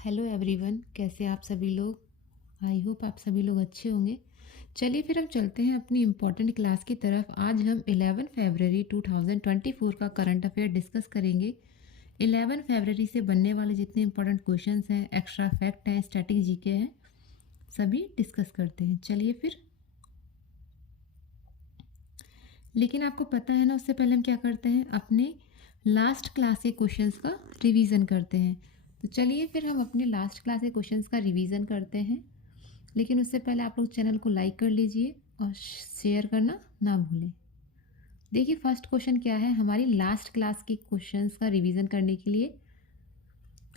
Hello everyone, कैसे आप सभी लोग। आई होप आप सभी लोग अच्छे होंगे। चलिए फिर हम चलते हैं अपनी इम्पोर्टेंट क्लास की तरफ। आज हम 11 फरवरी 2024 का करंट अफेयर डिस्कस करेंगे। 11 फरवरी से बनने वाले जितने इम्पोर्टेंट क्वेश्चंस हैं, एक्स्ट्रा फैक्ट हैं, स्टैटिक जीके हैं, सभी डिस्कस करते हैं। चलिए फिर, लेकिन आपको पता है ना, उससे पहले हम क्या करते हैं, अपने लास्ट क्लास के क्वेश्चंस का रिवीजन करते हैं। तो चलिए फिर हम अपने लास्ट क्लास के क्वेश्चंस का रिवीजन करते हैं, लेकिन उससे पहले आप लोग चैनल को लाइक कर लीजिए और शेयर करना ना भूलें। देखिए फर्स्ट क्वेश्चन क्या है, हमारी लास्ट क्लास के क्वेश्चंस का रिवीजन करने के लिए,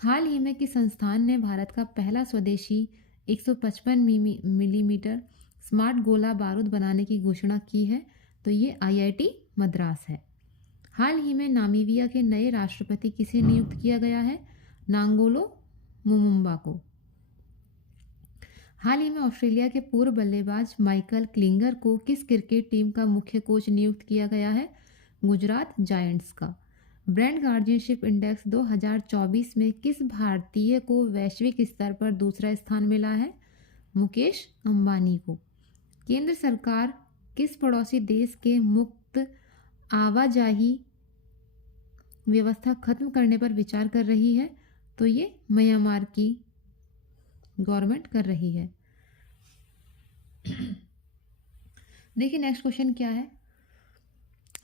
हाल ही में किस संस्थान ने भारत का पहला स्वदेशी 155 मिलीमीटर स्मार्ट गोला बारूद बनाने की घोषणा की है? तो ये आईआईटी मद्रास है। हाल ही में नामीबिया के नए राष्ट्रपति किसे नियुक्त किया गया है? नांगोलो मुमुम्बा को। हाल ही में ऑस्ट्रेलिया के पूर्व बल्लेबाज माइकल क्लिंगर को किस क्रिकेट टीम का मुख्य कोच नियुक्त किया गया है? गुजरात जायंट्स का। ब्रांड गार्जियनशिप इंडेक्स 2024 में किस भारतीय को वैश्विक स्तर पर दूसरा स्थान मिला है? मुकेश अंबानी को। केंद्र सरकार किस पड़ोसी देश के मुक्त आवाजाही व्यवस्था खत्म करने पर विचार कर रही है? तो ये म्यांमार की गवर्नमेंट कर रही है। देखिए नेक्स्ट क्वेश्चन क्या है।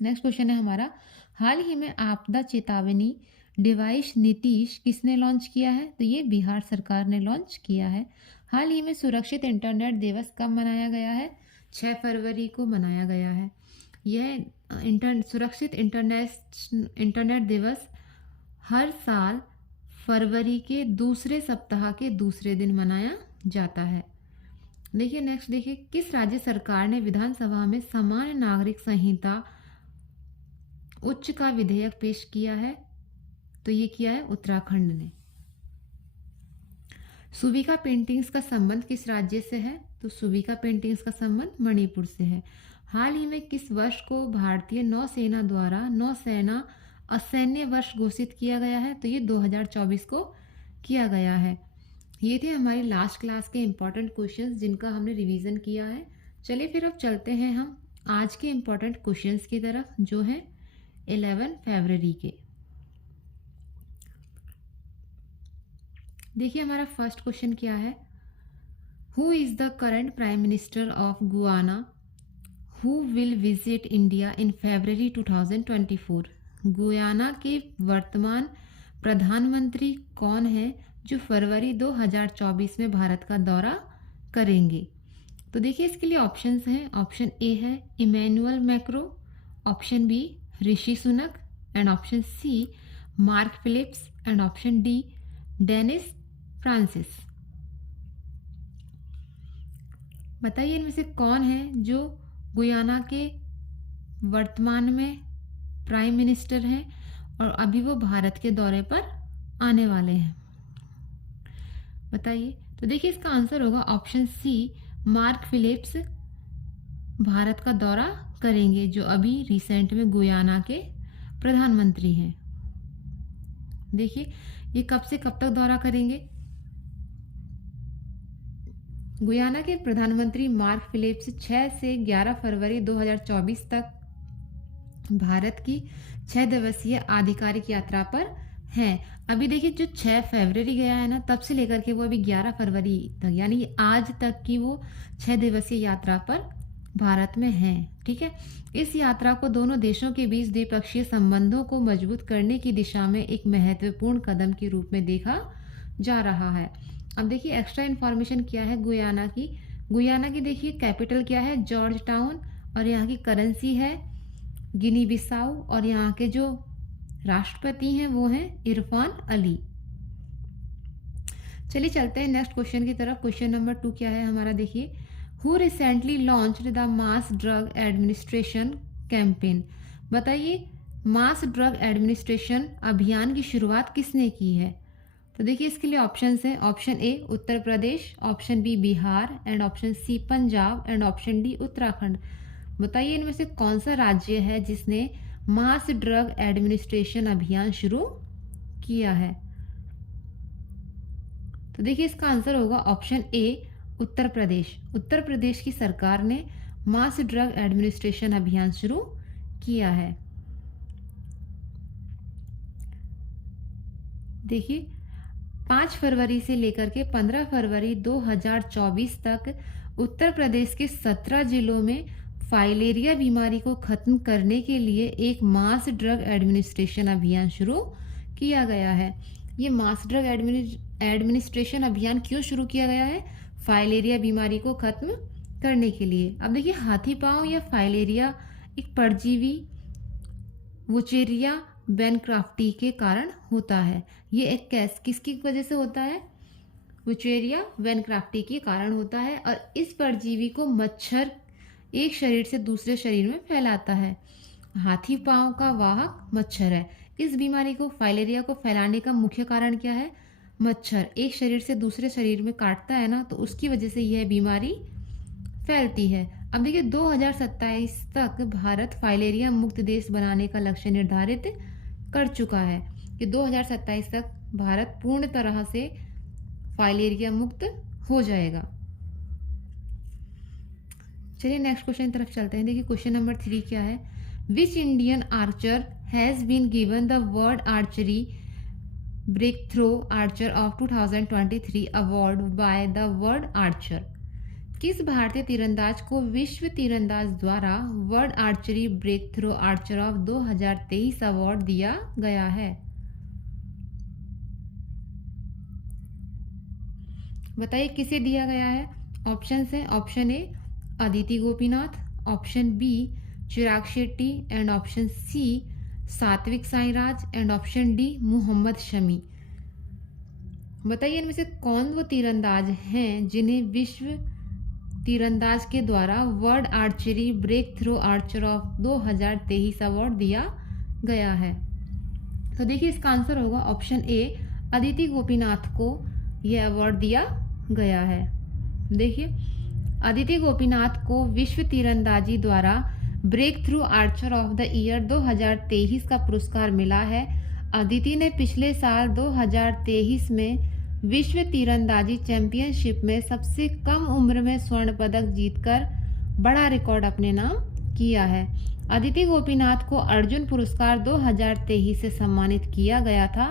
नेक्स्ट क्वेश्चन है हमारा, हाल ही में आपदा चेतावनी डिवाइस नीतीश किसने लॉन्च किया है? तो ये बिहार सरकार ने लॉन्च किया है। हाल ही में सुरक्षित इंटरनेट दिवस कब मनाया गया है? 6 फरवरी को मनाया गया है। यह सुरक्षित इंटरनेट दिवस हर साल फरवरी के दूसरे सप्ताह के दूसरे दिन मनाया जाता है। देखिए नेक्स्ट, देखिए किस राज्य सरकार ने विधानसभा में सामान्य नागरिक संहिता उच्च का विधेयक पेश किया है? तो ये किया है उत्तराखंड ने। सुविका पेंटिंग्स का संबंध किस राज्य से है? तो सुविका पेंटिंग्स का संबंध मणिपुर से है। हाल ही में किस वर्ष को भारतीय नौसेना द्वारा नौसेना असैन्य वर्ष घोषित किया गया है? तो ये 2024 को किया गया है। ये थे हमारी लास्ट क्लास के इम्पोर्टेंट क्वेश्चंस जिनका हमने रिवीजन किया है। चलिए फिर अब चलते हैं हम आज के इम्पोर्टेंट क्वेश्चंस की तरफ, जो है 11 फरवरी के। देखिए हमारा फर्स्ट क्वेश्चन क्या है, who is the current prime minister of Guana who will visit India in February 2024? Guyana के वर्तमान प्रधानमंत्री कौन है जो फरवरी 2024 में भारत का दौरा करेंगे? तो देखिए इसके लिए ऑप्शंस हैं। ऑप्शन ए है Emmanuel Macron, option B Rishi Sunak, and option C Mark Phillips, and option D Denis Francis. बताइए इनमें से कौन है जो गुयाना के वर्तमान में प्राइम मिनिस्टर हैं और अभी वो भारत के दौरे पर आने वाले हैं। बताइए। तो देखिए इसका आंसर होगा option C, Mark Phillips Bharat का दौरा करेंगे, जो अभी रिसेंट में गुयाना के प्रधानमंत्री हैं। देखिए ये कब से कब तक दौरा करेंगे? गुयाना के प्रधानमंत्री मार्क फिलिप्स 6 से 11 फरवरी 2024 तक भारत की 6 दिवसीय आधिकारिक यात्रा पर हैं। अभी देखिए जो 6 फरवरी गया है ना, तब से लेकर के वो अभी 11 फरवरी तक, यानी आज तक की वो 6 दिवसीय यात्रा पर भारत में हैं। ठीक है, इस यात्रा को दोनों देशों के बीच द्विपक्षीय संबंधों को मजबूत करने की दिशा में एक महत्वपूर्ण कदम के रूप में देखा जा रहा है। अब देखिए एक्स्ट्रा इन्फॉर्मेशन क्या है गुयाना की। गुयाना की देखिए कैपिटल क्या है? जॉर्ज टाउन, और यहाँ की करेंसी है गिनी बिसाऊ, और यहाँ के जो राष्ट्रपति हैं वो हैं इरफान अली। चलिए चलते हैं नेक्स्ट क्वेश्चन की तरफ। क्वेश्चन नंबर 2 क्या है हमारा, देखिए who recently launched the mass drug administration campaign? बताइए मास ड्रग एडमिनिस्ट्रेशन अभियान की शुरुआत किसने की है? तो देखिए इसके लिए ऑप्शंस हैं। Option A Uttar Pradesh, option B Bihar, and option C Punjab, and option D Uttarakhand. बताइए इनमें से कौन सा राज्य है जिसने मास ड्रग एडमिनिस्ट्रेशन अभियान शुरू किया है? तो देखिए इसका आंसर होगा ऑप्शन ए, उत्तर प्रदेश। उत्तर प्रदेश की सरकार ने मास ड्रग एडमिनिस्ट्रेशन अभियान शुरू किया है। देखिए 5 फरवरी से लेकर के 15 फरवरी 2024 तक उत्तर प्रदेश के 17 जिलों में फाइलेरिया बीमारी को खत्म करने के लिए एक मास ड्रग एडमिनिस्ट्रेशन अभियान शुरू किया गया है। ये मास ड्रग एडमिनिस्ट्रेशन अभियान क्यों शुरू किया गया है? फाइलेरिया बीमारी को खत्म करने के लिए। अब देखिए हाथी पांव या फाइलेरिया एक परजीवी वुचेरिया बैनक्राफ्टी के कारण होता है। ये एक किसकी वजह से होता है? वुचेरिया बैनक्राफ्टी के कारण होता है और इस परजीवी को मच्छर एक शरीर से दूसरे शरीर में फैलाता है। हाथी पांव का वाहक मच्छर है। इस बीमारी को फाइलेरिया को फैलाने का मुख्य कारण क्या है? मच्छर एक शरीर से दूसरे शरीर में काटता है ना, तो उसकी वजह से यह बीमारी फैलती है। अब देखिए 2027 तक भारत फाइलेरिया मुक्त देश बनाने का लक्ष्य निर्धारित कर चुका है कि 2027 तक भारत पूर्ण तरह से फाइलेरिया मुक्त हो जाएगा। चलिए नेक्स्ट क्वेश्चन की तरफ चलते हैं। देखिए क्वेश्चन नंबर 3 क्या है? Which Indian archer has been given the world archery breakthrough archer of 2023 award by the world archer? किस भारतीय तीरंदाज को विश्व तीरंदाज द्वारा world archery breakthrough archer of 2023 award दिया गया है? बताइए किसे दिया गया है? ऑप्शन है, option A Aditi Gopinath, option B Chirag Shetty and option C Satwik Sairaj and option D Mohammed Shami. बताइए इनमें से कौन वो तीरंदाज हैं जिन्हें विश्व तीरंदाज के द्वारा world archery breakthrough archer of 2023 award दिया गया है? तो देखिए इसका आंसर होगा ऑप्शन ए अदिति गोपीनाथ को यह अवार्ड दिया गया है। देखिए अदिति गोपीनाथ को विश्व तीरंदाजी द्वारा breakthrough archer of the year 2023 का पुरस्कार मिला है। अदिति ने पिछले साल 2023 में विश्व तीरंदाजी चैंपियनशिप में सबसे कम उम्र में स्वर्ण पदक जीतकर बड़ा रिकॉर्ड अपने नाम किया है। अदिति गोपीनाथ को अर्जुन पुरस्कार 2023 से सम्मानित किया गया था।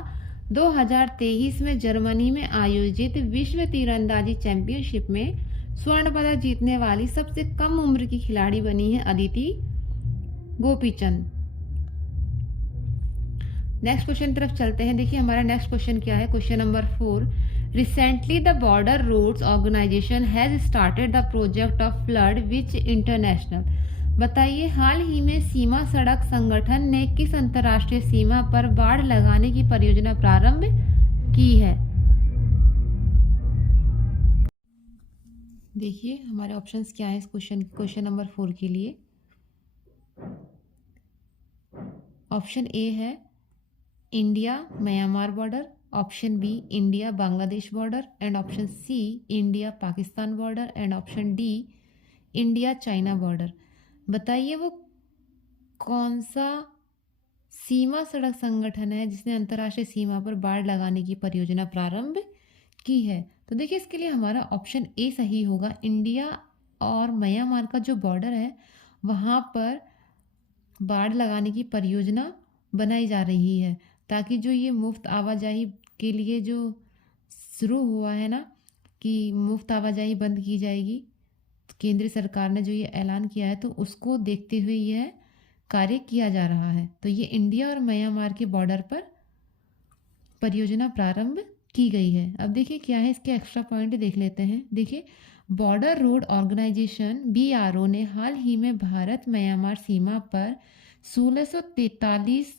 2023 में जर्मनी में आयोजित विश्व तीरंदाजी चैंपियनशिप में स्वर्ण पदक जीतने वाली सबसे कम उम्र की खिलाड़ी बनी है अदिति गोपीचंद। नेक्स्ट क्वेश्चन तरफ चलते हैं। देखिए हमारा नेक्स्ट क्वेश्चन क्या है? Question number 4, recently the border roads organisation has started the project of flood which international. बताइए हाल ही में सीमा सड़क संगठन ने किस अंतर्राष्ट्रीय सीमा पर बाढ़ लगाने की परियोजना प्रारंभ की है? देखिए हमारे ऑप्शंस क्या है इस क्वेश्चन नंबर 4 के लिए। ऑप्शन ए है India Myanmar border, option B India Bangladesh border and option C India Pakistan border and option D India China border. बताइए वो कौन सा सीमा सड़क संगठन है जिसने अंतर्राष्ट्रीय सीमा पर बाढ़ लगाने की परियोजना प्रारंभ की है? तो देखिए इसके लिए हमारा ऑप्शन ए सही होगा। इंडिया और म्यांमार का जो बॉर्डर है वहाँ पर बाढ़ लगाने की परियोजना बनाई जा रही है, ताकि जो ये मुफ्त आवाजाही के लिए जो शुरू हुआ है ना कि मुफ्त आवाजाही बंद की जाएगी, केंद्र सरकार ने जो ये ऐलान किया है, तो उसको देखते हुए यह कार्य किया जा रहा है। तो ये इंडिया और म्यांमार के बॉर्डर पर परियोजना प्रारंभ की गई है। अब देखिए क्या है इसके एक्स्ट्रा पॉइंट देख लेते हैं। देखिए बॉर्डर रोड ऑर्गेनाइजेशन BRO ने हाल ही में भारत म्यांमार सीमा पर 1643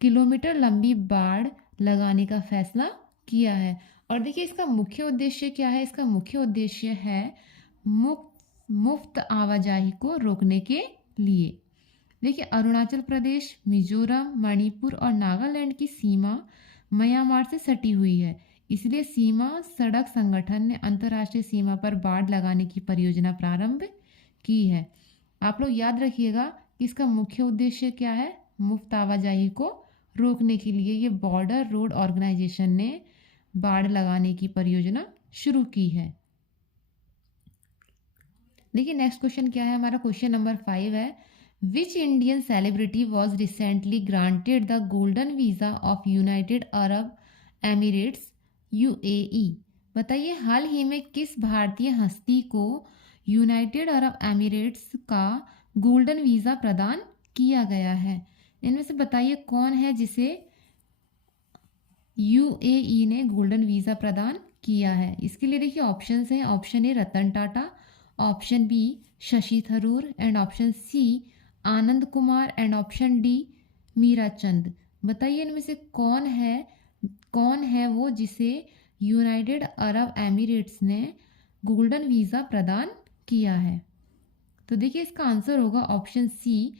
किलोमीटर लंबी बाढ़ लगाने का फैसला किया है। और देखिए इसका मुख्य उद्देश्य क्या है? इसका मुख्य उद्देश्य है मुफ्त आवाजाही को रोकने के लिए। देखिए अरुणाचल प्रदेश, मिजोरम, मणिपुर और नागालैंड की सीमा म्यांमार से सटी हुई है, इसलिए सीमा सड़क संगठन ने अंतर्राष्ट्रीय सीमा पर बाढ़ लगाने की परियोजना प्रारंभ की है। आप लोग याद रखिएगा कि इसका मुख्य उद्देश्य क्या है? मुफ्त आवाजाही को रोकने के लिए ये बॉर्डर रोड ऑर्गेनाइजेशन ने बाड़ लगाने की परियोजना शुरू की है। देखिए नेक्स्ट क्वेश्चन क्या है हमारा, क्वेश्चन नंबर 5 है, which Indian celebrity was recently granted the golden visa of United Arab Emirates UAE. बताइए हाल ही में किस भारतीय हस्ती को यूनाइटेड अरब एमिरेट्स का गोल्डन वीजा प्रदान किया गया है। इनमें से बताइए कौन है जिसे यूएई ने गोल्डन वीजा प्रदान किया है। इसके लिए देखिए ऑप्शंस हैं, option A Ratan Tata, option B Shashi Tharoor and option C Anand Kumar and option D Meera Chand. बताइए इनमें से कौन है वो जिसे यूनाइटेड अरब एमिरेट्स ने गोल्डन वीज़ा प्रदान किया है। तो देखिए इसका आंसर होगा ऑप्शन सी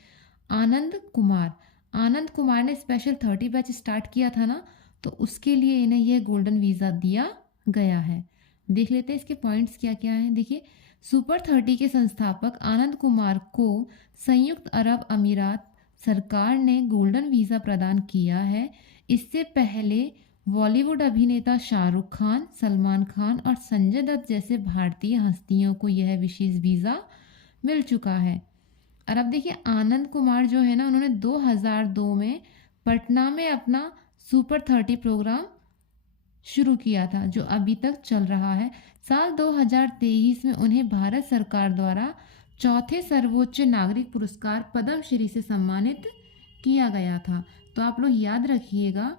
आनंद कुमार। आनंद कुमार ने स्पेशल 30 बैच स्टार्ट किया था ना, तो उसके लिए इन्हें यह गोल्डन वीज़ा दिया गया है। देख लेते हैं इसके पॉइंट्स क्या क्या हैं। देखिए सुपर 30 के संस्थापक आनंद कुमार को संयुक्त अरब अमीरात सरकार ने गोल्डन वीज़ा प्रदान किया है। इससे पहले बॉलीवुड अभिनेता शाहरुख खान, सलमान खान और संजय दत्त जैसे भारतीय हस्तियों को यह विशेष वीज़ा मिल चुका है। और अब देखिए आनंद कुमार जो है ना, उन्होंने 2002 में पटना में अपना सुपर 30 प्रोग्राम शुरू किया था जो अभी तक चल रहा है। साल 2023 में उन्हें भारत सरकार द्वारा चौथे सर्वोच्च नागरिक पुरस्कार पद्म श्री से सम्मानित किया गया था। तो आप लोग याद रखिएगा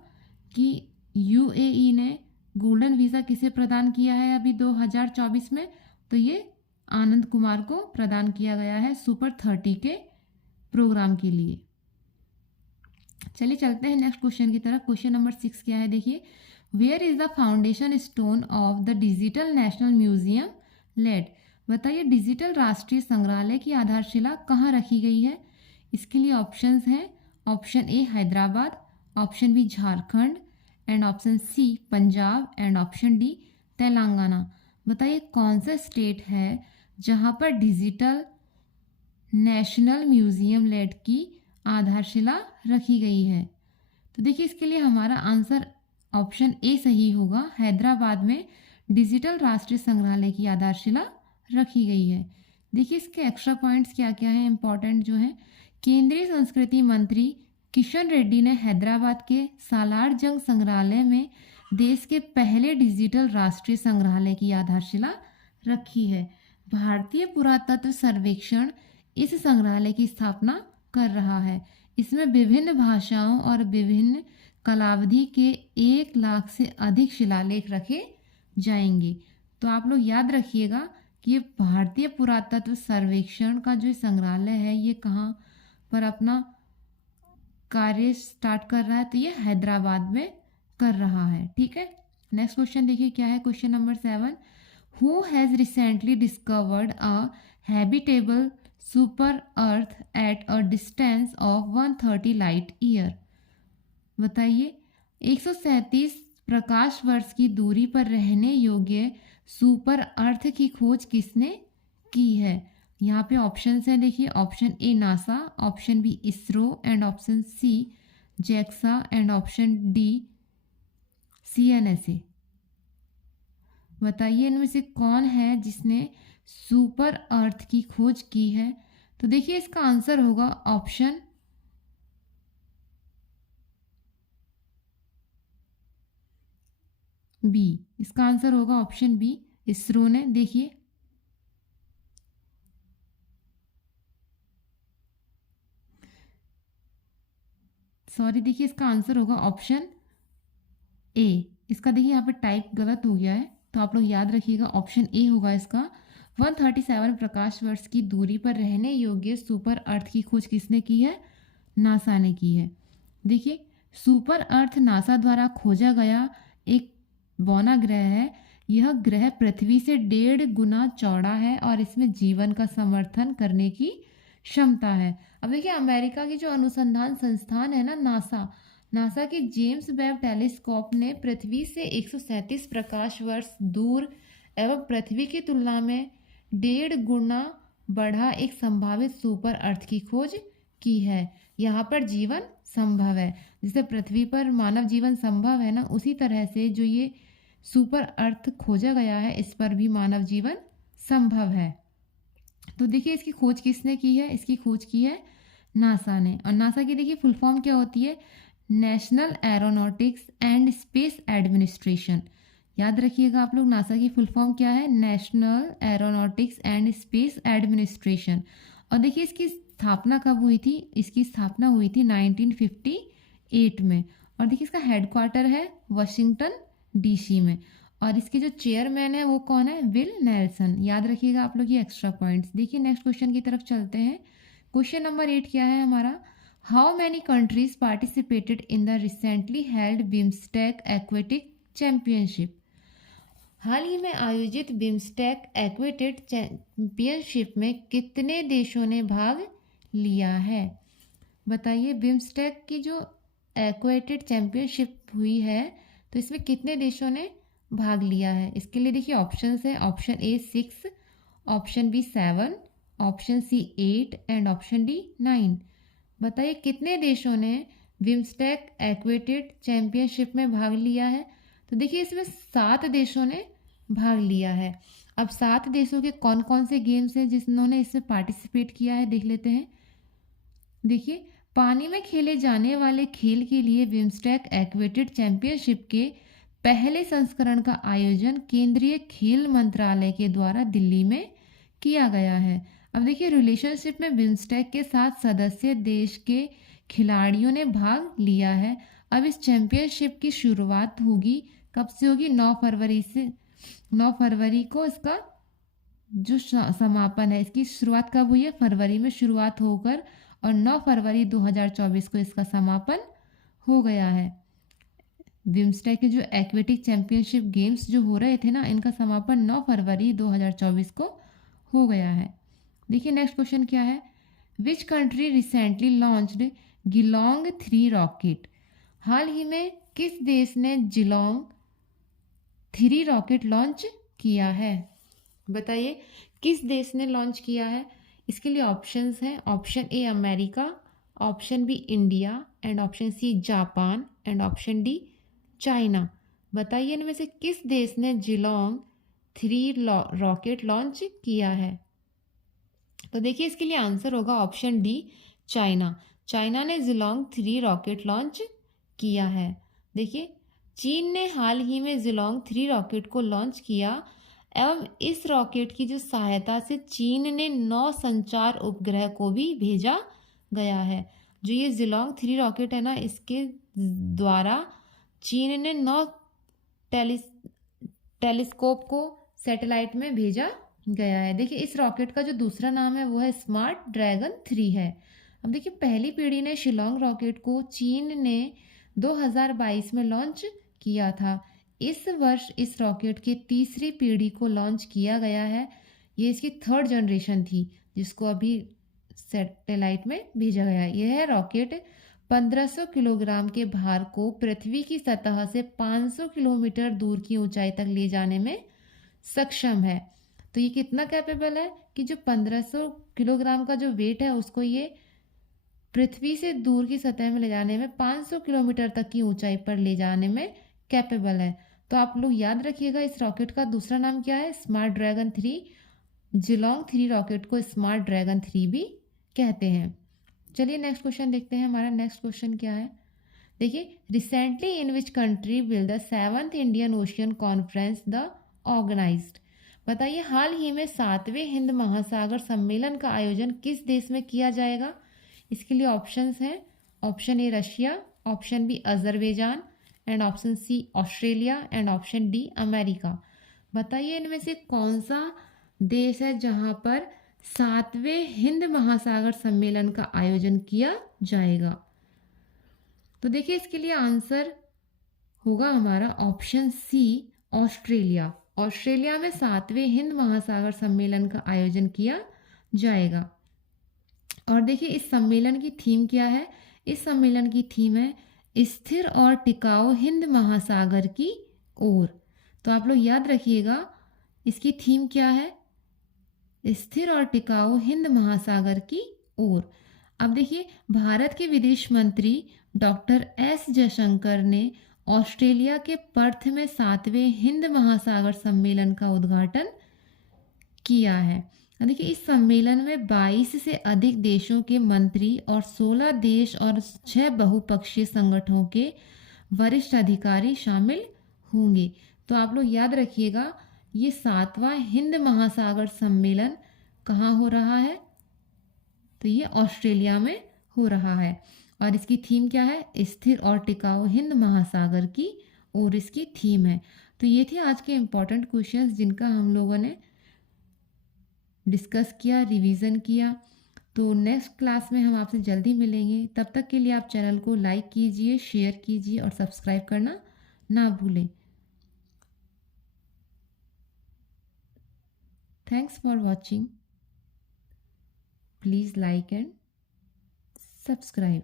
कि यूएई ने गोल्डन वीज़ा किसे प्रदान किया है अभी 2024 में, तो ये आनंद कुमार को प्रदान किया गया है सुपर 30 के प्रोग्राम के लिए। चलिए चलते हैं नेक्स्ट क्वेश्चन की तरफ। क्वेश्चन नंबर 6 क्या है, देखिए where is the foundation stone of the digital national museum laid. बताइए डिजिटल राष्ट्रीय संग्रहालय की आधारशिला कहाँ रखी गई है। इसके लिए ऑप्शंस हैं, option A Hyderabad, option B Jharkhand and option C Punjab and option D Telangana. बताइए कौन सा स्टेट है जहाँ पर डिजिटल नेशनल म्यूजियम लेड की आधारशिला रखी गई है। तो देखिए इसके लिए हमारा आंसर ऑप्शन ए सही होगा, हैदराबाद में डिजिटल राष्ट्रीय संग्रहालय की आधारशिला रखी गई है। देखिए इसके एक्स्ट्रा पॉइंट्स क्या क्या हैं इंपॉर्टेंट जो है। केंद्रीय संस्कृति मंत्री किशन रेड्डी ने हैदराबाद के सालार जंग संग्रहालय में देश के पहले डिजिटल राष्ट्रीय संग्रहालय की आधारशिला रखी है। भारतीय पुरातत्व सर्वेक्षण इस संग्रहालय की स्थापना कर रहा है। इसमें विभिन्न भाषाओं और विभिन्न कालावधि के 1 लाख से अधिक शिलालेख रखे जाएंगे। तो आप लोग याद रखिएगा कि ये भारतीय पुरातत्व सर्वेक्षण का जो संग्रहालय है ये कहाँ पर अपना कार्य स्टार्ट कर रहा है, तो ये हैदराबाद में कर रहा है। ठीक है, नेक्स्ट क्वेश्चन देखिए क्या है, question number 7, who has recently discovered a habitable super earth at a distance of 130 light year. बताइए 137 प्रकाश वर्ष की दूरी पर रहने योग्य सुपर अर्थ की खोज किसने की है। यहाँ पे ऑप्शंस हैं, देखिए option A NASA, option B ISRO and option C JAXA and option D CNSA. बताइए इनमें से कौन है जिसने सुपर अर्थ की खोज की है। तो देखिए इसका आंसर होगा ऑप्शन बी। इसका आंसर होगा ऑप्शन बी, इसरो ने। देखिए सॉरी, देखिए इसका आंसर होगा ऑप्शन ए। इसका देखिए यहाँ पे टाइप गलत हो गया है, तो आप लोग याद रखिएगा ऑप्शन ए होगा इसका। 137 प्रकाश वर्ष की दूरी पर रहने योग्य सुपर अर्थ की खोज किसने की है, नासा ने की है। देखिए सुपर अर्थ नासा द्वारा खोजा गया एक बौना ग्रह है। यह ग्रह पृथ्वी से 1.5 गुना चौड़ा है और इसमें जीवन का समर्थन करने की क्षमता है। अब देखिए अमेरिका की जो अनुसंधान संस्थान है ना नासा के जेम्स वेब टेलीस्कोप ने पृथ्वी से 137 प्रकाश वर्ष दूर एवं पृथ्वी की तुलना में 1.5 गुना बढ़ा एक संभावित सुपर अर्थ की खोज की है। यहाँ पर जीवन संभव है, जैसे पृथ्वी पर मानव जीवन संभव है ना, उसी तरह से जो ये सुपर अर्थ खोजा गया है, इस पर भी मानव जीवन संभव है। तो देखिए इसकी खोज किसने की है, इसकी खोज की है नासा ने। और नासा की देखिए फुल फॉर्म क्या होती है, national aeronautics and space administration. याद रखिएगा आप लोग, नासा की फुल फॉर्म क्या है, national aeronautics and space administration. और देखिए इसकी स्थापना कब हुई थी, इसकी स्थापना हुई थी 1958 में। और देखिए इसका हेडक्वार्टर है वाशिंगटन डीसी में। और इसके जो चेयरमैन है वो कौन है, विल नेल्सन। याद रखिएगा आप लोग ये एक्स्ट्रा पॉइंट्स। देखिए नेक्स्ट क्वेश्चन की तरफ चलते हैं। क्वेश्चन नंबर 8 क्या है हमारा, how many countries participated in the recently held BIMSTEC aquatic championship. हाल ही में आयोजित बिम्स्टेक एक्वेटिक चैंपियनशिप में कितने देशों ने भाग लिया है। बताइए बिम्स्टेक की जो एक्वेटिक चैंपियनशिप हुई है तो इसमें कितने देशों ने भाग लिया है। इसके लिए देखिए ऑप्शंस है, option A 6, option B 7, option C 8 and option D 9। बताइए कितने देशों ने बिम्स्टेक एक्वेटिक चैंपियनशिप में भाग लिया है। तो देखिए इसमें 7 देशों ने भाग लिया है। अब 7 देशों के कौन कौन से गेम्स हैं जिन्होंने इसमें पार्टिसिपेट किया है, देख लेते हैं। देखिए पानी में खेले जाने वाले खेल के लिए बिम्स्टेक एक्वेटिक चैंपियनशिप के पहले संस्करण का आयोजन केंद्रीय खेल मंत्रालय के द्वारा दिल्ली में किया गया है। अब देखिए रिलेशनशिप में बिम्स्टेक के 7 सदस्य देश के खिलाड़ियों ने भाग लिया है। अब इस चैंपियनशिप की शुरुआत होगी, कब से होगी, 9 फरवरी से। 9 फरवरी को इसका जो समापन है, इसकी शुरुआत कब हुई है, फरवरी में शुरुआत होकर और 9 फरवरी 2024 को इसका समापन हो गया है। बिम्स्टेक के जो एक्वेटिक चैंपियनशिप गेम्स जो हो रहे थे ना, इनका समापन 9 फरवरी 2024 को हो गया है। देखिए नेक्स्ट क्वेश्चन क्या है, which country recently launched Jielong 3 rocket. हाल ही में किस देश ने जिलोंग 3 रॉकेट लॉन्च किया है। बताइए किस देश ने लॉन्च किया है। इसके लिए ऑप्शंस हैं, option A America, option B India and option C Japan and option D China. बताइए इनमें से किस देश ने जिलोंग 3 रॉकेट लॉन्च किया है। तो देखिए इसके लिए आंसर होगा ऑप्शन डी चाइना। चाइना ने जिलोंग 3 रॉकेट लॉन्च किया है। देखिए चीन ने हाल ही में जिलोंग 3 रॉकेट को लॉन्च किया एवं इस रॉकेट की जो सहायता से चीन ने 9 संचार उपग्रह को भी भेजा गया है। जो ये जिलोंग 3 रॉकेट है ना, इसके द्वारा चीन ने 9 टेलीस्कोप को सैटेलाइट में भेजा गया है। देखिए इस रॉकेट का जो दूसरा नाम है वो है स्मार्ट ड्रैगन 3 है। अब देखिए पहली पीढ़ी ने शिलोंग रॉकेट को चीन ने 2022 में लॉन्च किया था। इस वर्ष इस रॉकेट की तीसरी पीढ़ी को लॉन्च किया गया है। ये इसकी 3rd जनरेशन थी जिसको अभी सैटेलाइट में भेजा गया है। यह रॉकेट 1500 किलोग्राम के भार को पृथ्वी की सतह से 500 किलोमीटर दूर की ऊंचाई तक ले जाने में सक्षम है। तो ये कितना कैपेबल है कि जो 1500 किलोग्राम का जो वेट है उसको ये पृथ्वी से दूर की सतह में ले जाने में 500 किलोमीटर तक की ऊंचाई पर ले जाने में कैपेबल है। तो आप लोग याद रखिएगा इस रॉकेट का दूसरा नाम क्या है, स्मार्ट ड्रैगन 3। जिलोंग 3 रॉकेट को स्मार्ट ड्रैगन 3 भी कहते हैं। चलिए नेक्स्ट क्वेश्चन देखते हैं। हमारा नेक्स्ट क्वेश्चन क्या है, देखिए recently in which country will the 7th Indian Ocean conference the organised. बताइए हाल ही में 7वें हिंद महासागर सम्मेलन का आयोजन किस देश में किया जाएगा। इसके लिए ऑप्शंस हैं, option A Russia, option B Azerbaijan and option C Australia and option D America. बताइए इनमें से कौन सा देश है जहां पर 7वें हिंद महासागर सम्मेलन का आयोजन किया जाएगा। तो देखिए इसके लिए आंसर होगा हमारा ऑप्शन सी ऑस्ट्रेलिया। ऑस्ट्रेलिया में 7वें हिंद महासागर सम्मेलन का आयोजन किया जाएगा। और देखिए इस सम्मेलन की थीम क्या है, इस सम्मेलन की थीम है स्थिर और टिकाऊ हिंद महासागर की ओर। तो आप लोग याद रखिएगा इसकी थीम क्या है, स्थिर और टिकाऊ हिंद महासागर की ओर। अब देखिए भारत के विदेश मंत्री डॉक्टर एस जयशंकर ने ऑस्ट्रेलिया के पर्थ में 7वें हिंद महासागर सम्मेलन का उद्घाटन किया है। देखिए, इस सम्मेलन में 22 से अधिक देशों के मंत्री और 16 देश और 6 बहुपक्षीय संगठनों के वरिष्ठ अधिकारी शामिल होंगे। तो आप लोग याद रखिएगा, ये 7वां हिंद महासागर सम्मेलन कहाँ हो रहा है? तो ये ऑस्ट्रेलिया में हो रहा है और इसकी थीम क्या है? स्थिर और टिकाऊ हिंद महासागर की और इसकी थीम है। तो ये थे आज के इम्पोर्टेंट क्वेश्चंस जिनका हम लोगों ने डिस्कस किया, रिवीजन किया। तो नेक्स्ट क्लास में हम आपसे जल्दी मिलेंगे। तब तक के लिए आप चैनल को लाइक कीजिए, शेयर कीजिए और सब्सक्राइब करना ना भूलें। Thanks for watching. Please like and subscribe.